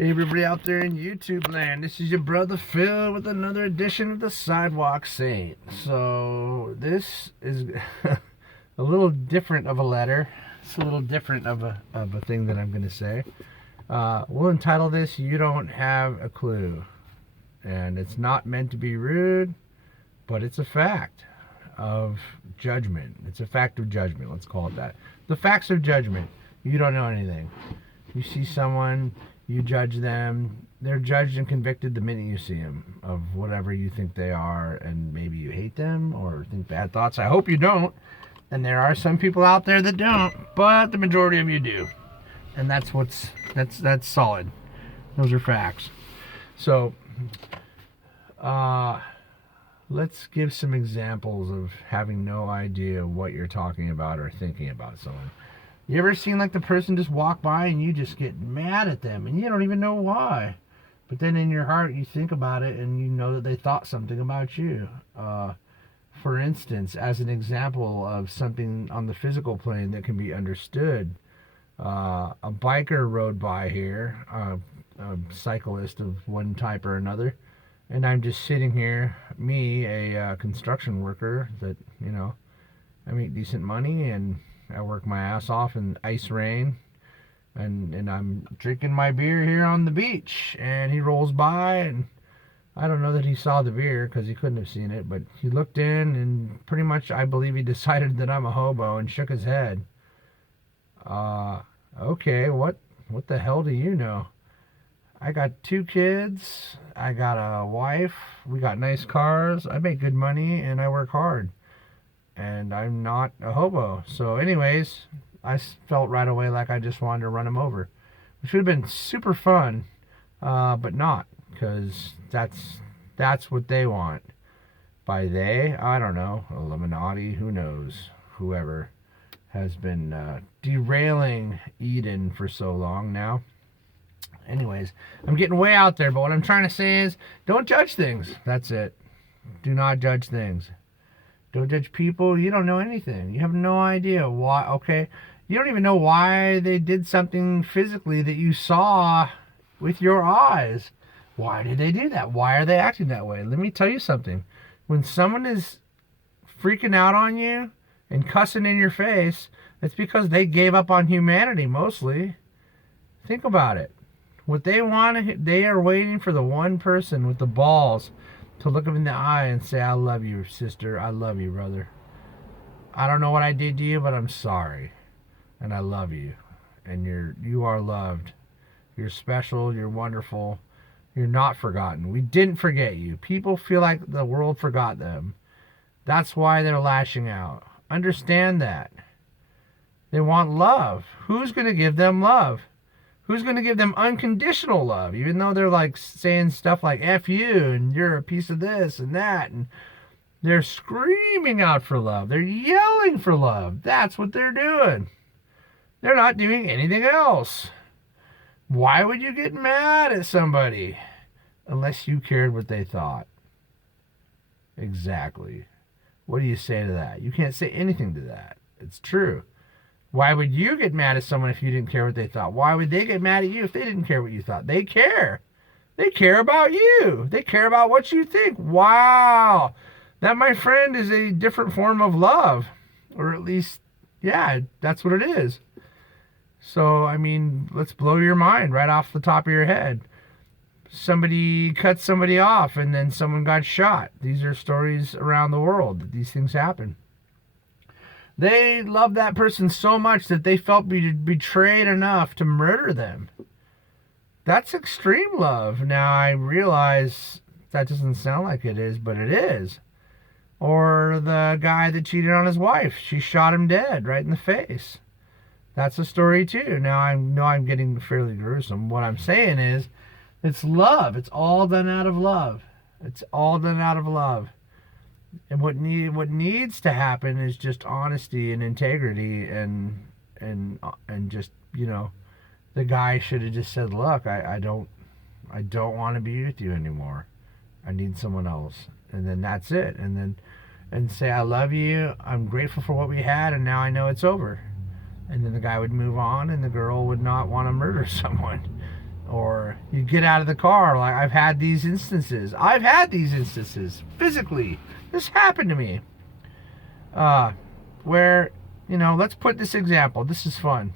Hey everybody out there in YouTube land, this is your brother Phil with another edition of the Sidewalk Saint. So this is a little different of a letter. It's a little different of a thing that I'm going to say. We'll entitle this "You Don't Have a Clue," and it's not meant to be rude, but it's a fact of judgment. It's a fact of judgment. Let's call it that. The facts of judgment. You don't know anything. You see someone, you judge them. They're judged and convicted the minute you see them of whatever you think they are, and maybe you hate them or think bad thoughts. I hope you don't. And there are some people out there that don't, but the majority of you do. And that's solid. Those are facts. So, let's give some examples of having no idea what you're talking about or thinking about someone. You ever seen like the person just walk by and you just get mad at them and you don't even know why? But then in your heart you think about it and you know that they thought something about you. For instance, as an example of something on the physical plane that can be understood, a biker rode by here, a cyclist of one type or another, and I'm just sitting here, me, a construction worker that, I make decent money and I work my ass off in ice rain, and I'm drinking my beer here on the beach, and he rolls by, and I don't know that he saw the beer because he couldn't have seen it, but he looked in and pretty much I believe he decided that I'm a hobo and shook his head. Okay, what the hell do you know? I got 2 kids, I got a wife, we got nice cars, I make good money, and I work hard. And I'm not a hobo. So anyways, I felt right away like I just wanted to run him over, which would have been super fun, but not, because that's what they want. By they, I don't know, Illuminati, who knows, whoever has been derailing Eden for so long now. Anyways, I'm getting way out there, but what I'm trying to say is don't judge things. That's it. Do not judge things. Don't judge people. You don't know anything. You have no idea why. Okay, you don't even know why they did something physically that you saw with your eyes. Why did they do that? Why are they acting that way? Let me tell you something. When someone is freaking out on you and cussing in your face, it's because they gave up on humanity mostly. Think about it. What they want, they are waiting for the one person with the balls to look them in the eye and say, I love you, sister. I love you, brother. I don't know what I did to you, but I'm sorry. And I love you. And you are loved. You're special. You're wonderful. You're not forgotten. We didn't forget you. People feel like the world forgot them. That's why they're lashing out. Understand that. They want love. Who's going to give them love? Who's going to give them unconditional love, even though they're like saying stuff like F you and you're a piece of this and that, and they're screaming out for love. They're yelling for love. That's what they're doing. They're not doing anything else. Why would you get mad at somebody unless you cared what they thought? Exactly. What do you say to that? You can't say anything to that. It's true. Why would you get mad at someone if you didn't care what they thought? Why would they get mad at you if they didn't care what you thought? They care. They care about you. They care about what you think. Wow. That, my friend, is a different form of love. Or at least, yeah, that's what it is. So, I mean, let's blow your mind right off the top of your head. Somebody cut somebody off and then someone got shot. These are stories around the world that these things happen. They loved that person so much that they felt betrayed enough to murder them. That's extreme love. Now, I realize that doesn't sound like it is, but it is. Or the guy that cheated on his wife. She shot him dead right in the face. That's a story too. Now, I know I'm getting fairly gruesome. What I'm saying is, it's love. It's all done out of love. It's all done out of love. And what needs to happen is just honesty and integrity and just, the guy should have just said, look, I don't want to be with you anymore. I need someone else. And then that's it. And say, I love you. I'm grateful for what we had. And now I know it's over. And then the guy would move on and the girl would not want to murder someone. Or you get out of the car. Like, I've had these instances. Physically. This happened to me. Where, let's put this example. This is fun.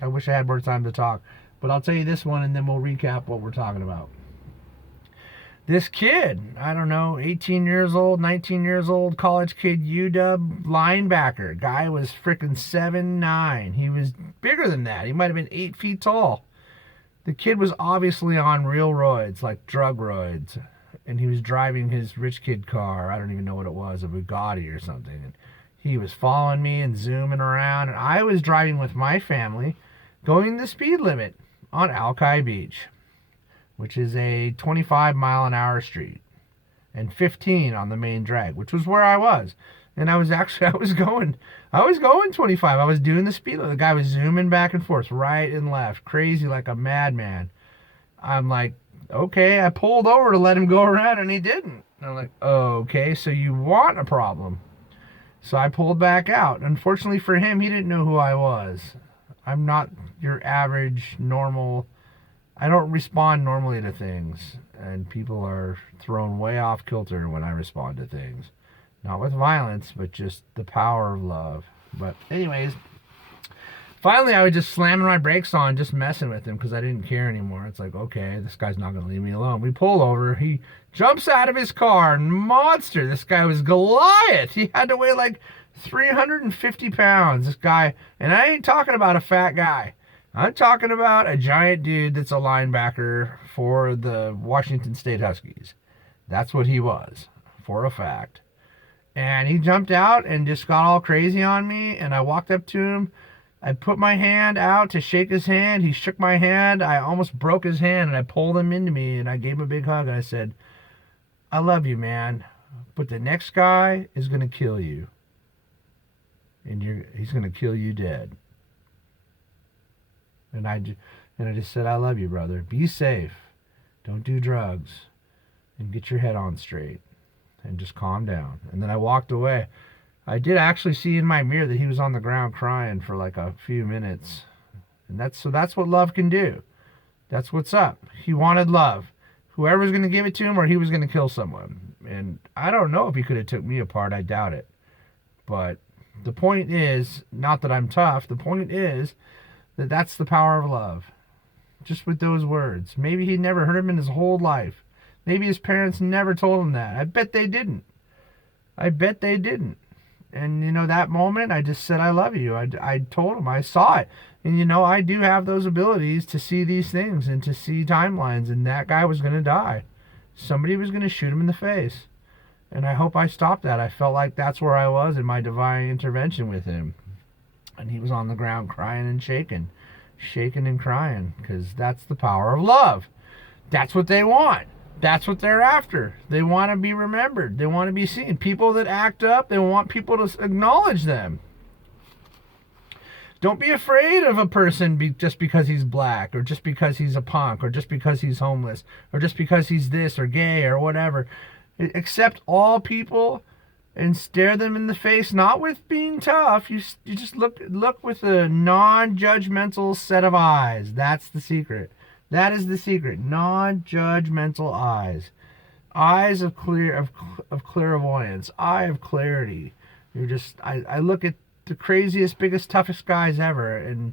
I wish I had more time to talk. But I'll tell you this one and then we'll recap what we're talking about. This kid, I don't know, 18 years old, 19 years old, college kid, UW linebacker. Guy was freaking 7'9". He was bigger than that. He might have been 8 feet tall. The kid was obviously on real roids, like drug roids. And he was driving his rich kid car. I don't even know what it was, a Bugatti or something. And he was following me and zooming around. And I was driving with my family, going the speed limit on Alki Beach, which is a 25-mile-an-hour street, and 15 on the main drag, which was where I was. And I was going 25. I was doing the speed limit. The guy was zooming back and forth, right and left, crazy like a madman. I'm like, okay, I pulled over to let him go around, and he didn't. And I'm like, oh, okay, so you want a problem. So I pulled back out. Unfortunately for him, he didn't know who I was. I'm not your average, normal. I don't respond normally to things, and people are thrown way off kilter when I respond to things. Not with violence, but just the power of love. But anyways, finally I was just slamming my brakes on, just messing with him because I didn't care anymore. It's like, okay, this guy's not going to leave me alone. We pull over. He jumps out of his car. Monster. This guy was Goliath. He had to weigh like 350 pounds. This guy, and I ain't talking about a fat guy. I'm talking about a giant dude that's a linebacker for the Washington State Huskies. That's what he was, for a fact. And he jumped out and just got all crazy on me, and I walked up to him. I put my hand out to shake his hand. He shook my hand. I almost broke his hand, and I pulled him into me, and I gave him a big hug, and I said, I love you, man, but the next guy is going to kill you, and he's going to kill you dead. And I just said, I love you, brother. Be safe. Don't do drugs. And get your head on straight. And just calm down. And then I walked away. I did actually see in my mirror that he was on the ground crying for like a few minutes. And that's what love can do. That's what's up. He wanted love. Whoever was going to give it to him, or he was going to kill someone. And I don't know if he could have took me apart. I doubt it. But the point is, not that I'm tough. The point is, that's the power of love. Just with those words. Maybe he never heard him in his whole life. Maybe his parents never told him that. I bet they didn't. And that moment, I just said, I love you. I told him. I saw it. And I do have those abilities to see these things and to see timelines. And that guy was going to die. Somebody was going to shoot him in the face. And I hope I stopped that. I felt like that's where I was in my divine intervention with him. And he was on the ground crying and shaking and crying, because that's the power of love. That's what they want. That's what they're after. They want to be remembered. They want to be seen. People that act up, they want people to acknowledge them. Don't be afraid of a person just because he's black, or just because he's a punk, or just because he's homeless, or just because he's this or gay or whatever. Accept all people and stare them in the face, not with being tough. You just look with a non-judgmental set of eyes. That's the secret. That is the secret. Non-judgmental eyes. Eyes of clairvoyance. Eye of clarity. I look at the craziest, biggest, toughest guys ever, and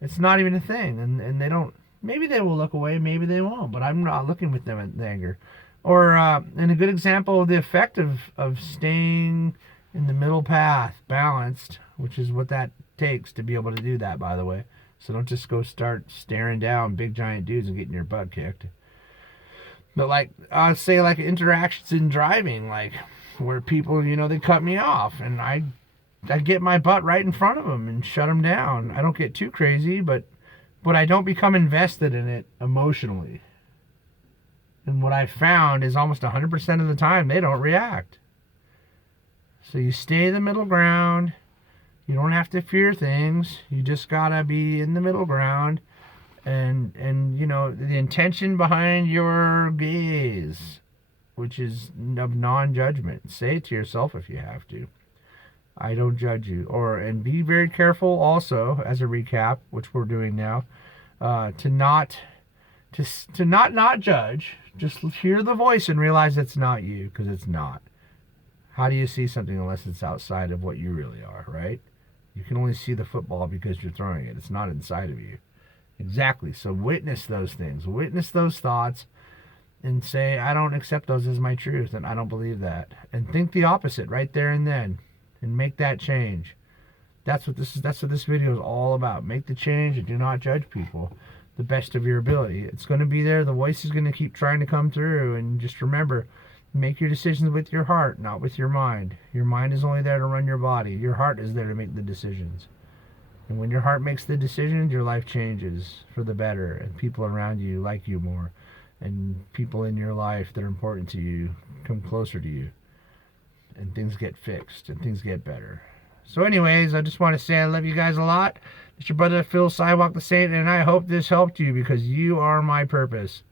it's not even a thing. And they don't, maybe they will look away, maybe they won't, but I'm not looking with them in anger. Or, and a good example of the effect of staying in the middle path, balanced, which is what that takes to be able to do that, by the way. So don't just go start staring down big giant dudes and getting your butt kicked. But I'd say interactions in driving, where people, they cut me off, and I get my butt right in front of them and shut them down. I don't get too crazy, but I don't become invested in it emotionally. And what I found is almost 100% of the time, they don't react. So you stay the middle ground. You don't have to fear things. You just gotta be in the middle ground. And the intention behind your gaze, which is of non-judgment. Say it to yourself if you have to. I don't judge you. And be very careful also, as a recap, which we're doing now, to not to not judge. Just hear the voice and realize it's not you, because it's not. How do you see something unless it's outside of what you really are, right? You can only see the football because you're throwing it. It's not inside of you. Exactly. So witness those things. Witness those thoughts and say, I don't accept those as my truth, and I don't believe that. And think the opposite right there and then, and make that change. That's what this video is all about. Make the change and do not judge people the best of your ability. It's going to be there. The voice is going to keep trying to come through. And just remember, make your decisions with your heart, not with your mind. Your mind is only there to run your body. Your heart is there to make the decisions. And when your heart makes the decisions, your life changes for the better. And people around you like you more. And people in your life that are important to you come closer to you. And things get fixed and things get better. So anyways, I just want to say I love you guys a lot. It's your brother Phil Sidewalk the Saint, and I hope this helped you because you are my purpose.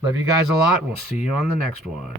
Love you guys a lot, and we'll see you on the next one.